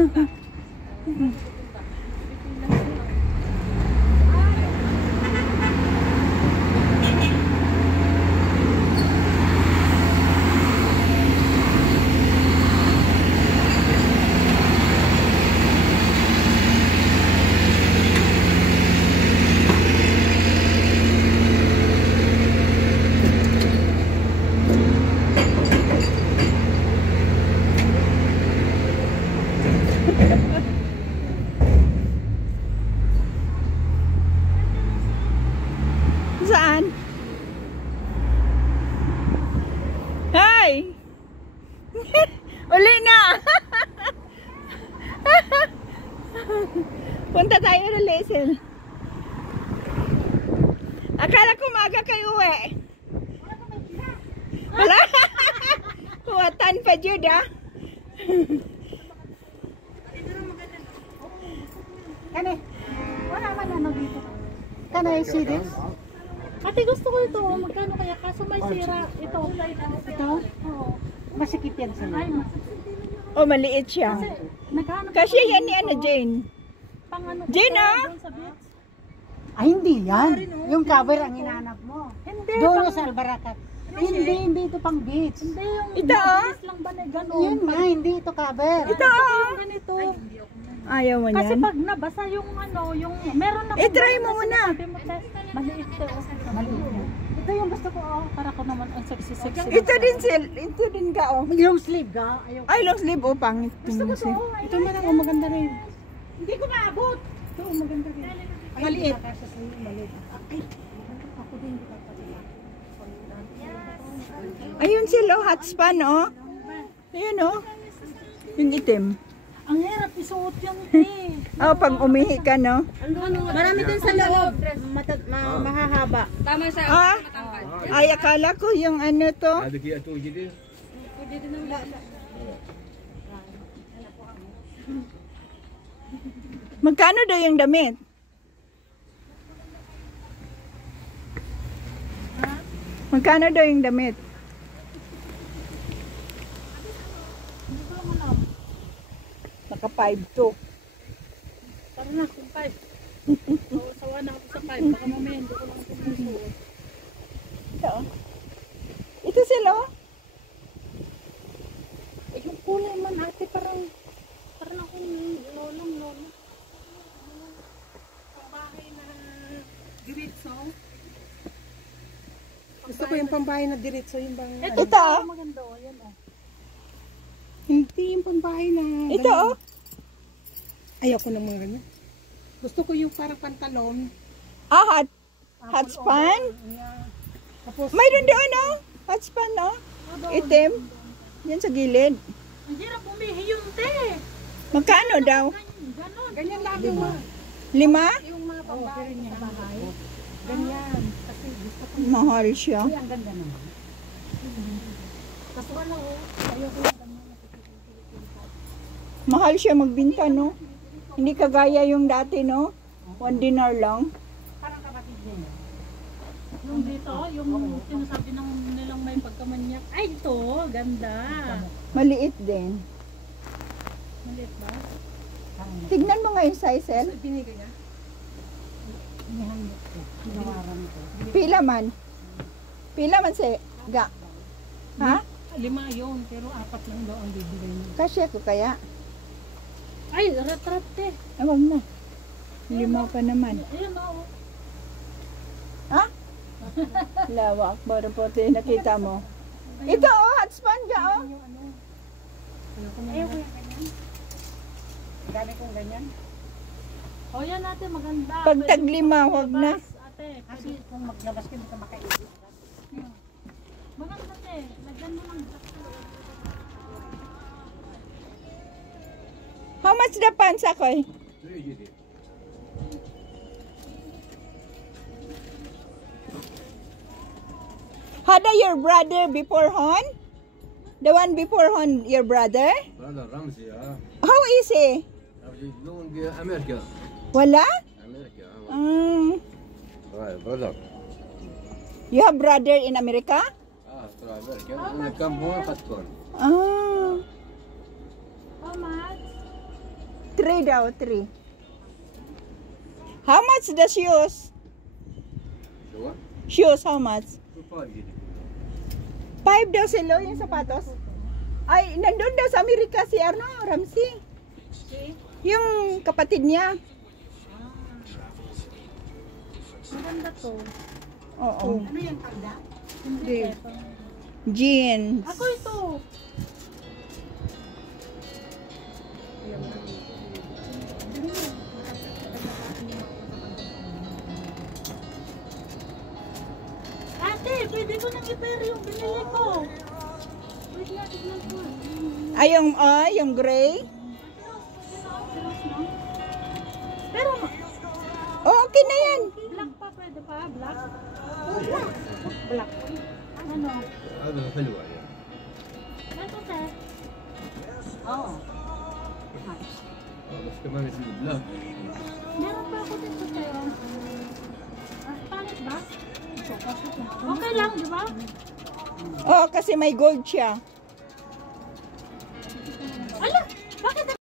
Saan? Hi! Uli na! Punta tayo na Lesel. Akala ko maaga kayo uwi. Wala? Kuwatan pa Jud ah. Kani, wala man ano dito. Can I see this? Ate, gusto ko ito. Magkano kaya? Kaso may sira. Ito. Ito? Oo. Masikip yan sa mga. Oh, maliit siya. Kasi yan ni ano, Jane. Jane, ah? Ay, hindi yan. Yung cover ang hinahanap mo. Hindi. Doon sa Albarakat. Hindi ito pang beach. Hindi yung ito, oh? lang ba na gano'n? Yun ma, hindi ito cover. Ito, oh? Ganito. Ayaw mo Kasi yan? pag nabasa yung ano, yung meron na. I-try mo muna. Maliit ito. Maliit. Ito yung gusto ko, oh, para ko naman ang sexy. Ito din ito din ka, oh. Yung sleeve ka. Ayaw. Ay, long sleeve, oh, pangit. Gusto ko to. Ito man ang maganda rin. Hindi ko maabot. Ito, maganda rin. Maliit. Maliit. Ako din. Ayun sila, oh, hot span, oh. Ayun, oh. Yung itim. Ang hirap isuot yan, eh. Oh, pag umihi ka, no? Marami din sa loob. Mahahaba. Tama sa Ah? Ay, akala ko yung ano to. Magkano daw yung damit? Magkano daw yung damit? Naka 5 to. Tara na, kung 5. Sawa na ako sa 5. Baka mamaya hindi ko lang susuot. Ito sila, oh. Eh, yung kulay man ate, parang akong lolong. Pambahay na diretso. Gusto ko yung pambahay na diretso, yung bang... Ito, oh. Maganda, oh. Yan, oh. Hindi yung pambahay na... Ito, oh. Ayoko ng mga ganyan. Gusto ko yung parang pantalon. Ah, hot span? Yeah. Tapos, Mayroon doon, oh. Hot span, oh. Itim. Yan sa gilid. ang hirap umihi yung te. Magkano daw? Ganon. Ganyan lang yung 5? yung mga pambahay niya. Ganyan. Kasi gusto ko. Mahal siya. Ang ganda naman. Kaso ano, ayoko yung ganyan. Mahal siya magbinta, no? Hindi kagaya yung dati, no? 1 dinar lang. Parang kapatid niya. Yung dito, yung sinasabi ng nilang may pagkamanyak. Ay, ito, ganda. Maliit din. Maliit ba? Tignan mo nga yung size, El. Binigay niya? Inihandok ko. Ginawaran ko. Pila man? Pila man si Ga? Ha? 5 yun, pero 4 lang daw ang bibigay niya. Kasya ko kaya? Ay, retrate. Ay, wag na. 5 pa naman. Ayan o. Ha? Lawak. Baro po ito nakita mo. Ito, oh. Hot span ka, oh. Ayaw ko yung ganyan. Dami kong ganyan. O yan natin, maganda. Pag tag-5, wag na. Ate, kasi kung maglabas ka, hindi ka makaisip. Maganda te, lagyan mo ng How much the pants, Akoy? Hada your brother before Hon? The one before Hon, your brother? Brother Ramsey, How is he? long America. Wala? America. Mm. Brother. You have brother in America? America. Come home, Passport. Ah. How much? 3 daw, 3. How much the shoes? شو؟ Shoes, how much? شوفان جديد 5 daw silo yung sapatos. Ay, nandun daw sa Amerika si Ramsey. Yung kapatid niya. Maganda to. Oo. Ano yung kalda? Hindi. Jeans. Ako ito. Ate, pwede ko nang i-pair yung binili ko. Wait lang, tignan ko. Ay, yung gray. Pero, Okay na yan. black pa, pwede pa? Black? Black. Ano? هذا حلوة يعني Ito, sir. Oo. بس كمان يصير بلاك Meron pa ako dito sa'yo. Pangit ba? Okay lang, di ba? Oh, kasi may gold siya. Ala!